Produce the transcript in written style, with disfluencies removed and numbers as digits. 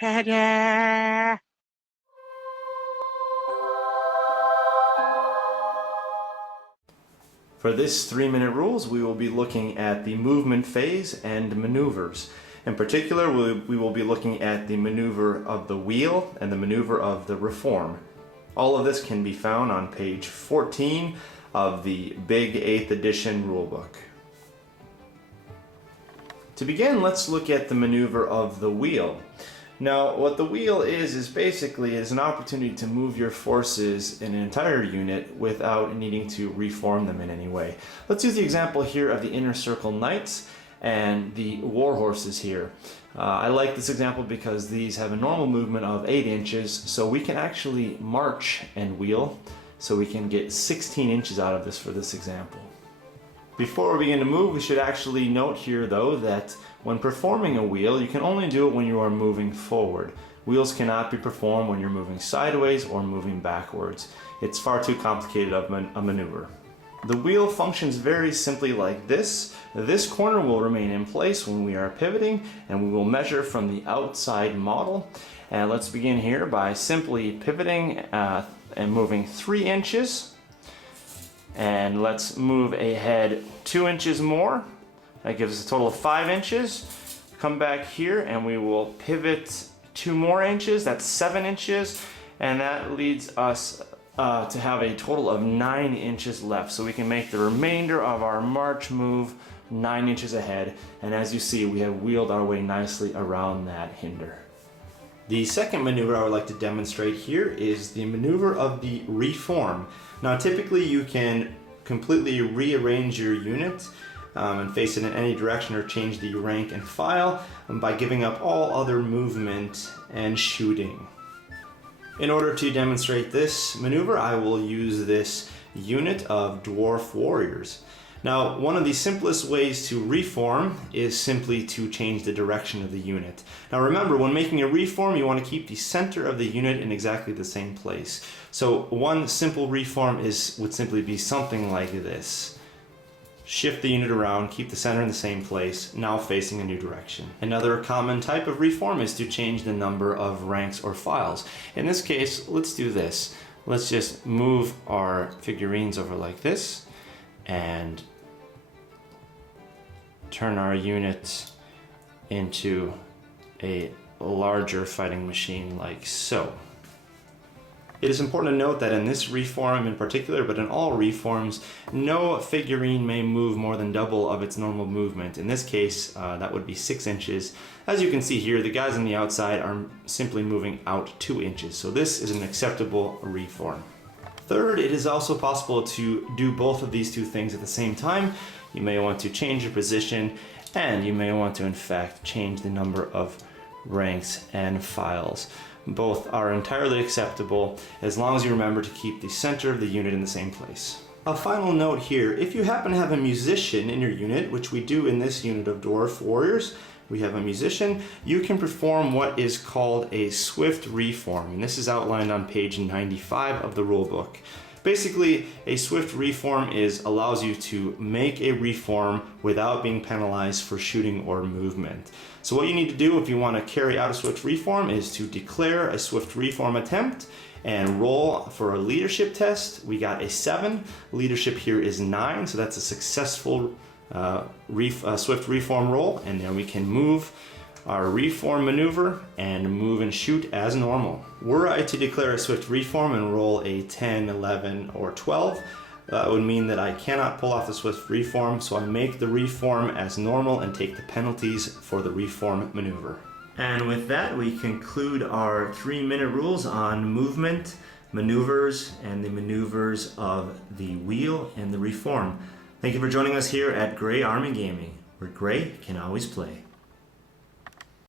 Cheide! For this 3-minute rules, we will be looking at the movement phase and maneuvers. In particular, we will be looking at the maneuver of the wheel and the maneuver of the reform. All of this can be found on page 14 of the big 8th edition rulebook. To begin, let's look at the maneuver of the wheel. Now, what the wheel is basically an opportunity to move your forces in an entire unit without needing to reform them in any way. Let's use the example here of the Inner Circle Knights and the War Horses here. I like this example because these have a normal movement of 8 inches, so we can actually march and wheel, so we can get 16 inches out of this for this example. Before we begin to move, we should actually note here though that when performing a wheel, you can only do it when you are moving forward. Wheels cannot be performed when you're moving sideways or moving backwards. It's far too complicated of a maneuver. The wheel functions very simply like this. This corner will remain in place when we are pivoting, and we will measure from the outside model. And let's begin here by simply pivoting and moving 3 inches. And let's move ahead 2 inches more. That gives us a total of 5 inches. Come back here and we will pivot 2 more inches. That's 7 inches. And that leads us to have a total of 9 inches left. So we can make the remainder of our march move 9 inches ahead. And as you see, we have wheeled our way nicely around that hinder. The second maneuver I would like to demonstrate here is the maneuver of the reform. Now typically you can completely rearrange your unit and face it in any direction or change the rank and file by giving up all other movement and shooting. In order to demonstrate this maneuver, I will use this unit of dwarf warriors. Now, one of the simplest ways to reform is simply to change the direction of the unit. Now remember, when making a reform, you want to keep the center of the unit in exactly the same place. So one simple reform would simply be something like this. Shift the unit around, keep the center in the same place, now facing a new direction. Another common type of reform is to change the number of ranks or files. In this case, let's do this. Let's just move our figurines over like this and turn our unit into a larger fighting machine like so. It is important to note that in this reform in particular, but in all reforms, no figurine may move more than double of its normal movement. In this case, that would be 6 inches. As you can see here, the guys on the outside are simply moving out 2 inches. So this is an acceptable reform. Third, it is also possible to do both of these two things at the same time. You may want to change your position, and you may want to in fact change the number of ranks and files. Both are entirely acceptable as long as you remember to keep the center of the unit in the same place. A final note here, if you happen to have a musician in your unit, which we do in this unit of dwarf warriors, we have a musician, you can perform what is called a swift reform, and this is outlined on page 95 of the rulebook. Basically, a swift reform allows you to make a reform without being penalized for shooting or movement. So what you need to do if you want to carry out a swift reform is to declare a swift reform attempt and roll for a leadership test. We got a 7. Leadership here is 9, so that's a successful swift reform roll, and then we can move our reform maneuver and move and shoot as normal. Were I to declare a swift reform and roll a 10, 11, or 12, that would mean that I cannot pull off the swift reform, so I make the reform as normal and take the penalties for the reform maneuver. And with that, we conclude our 3-minute rules on movement, maneuvers, and the maneuvers of the wheel and the reform. Thank you for joining us here at Grey Army Gaming, where Grey can always play.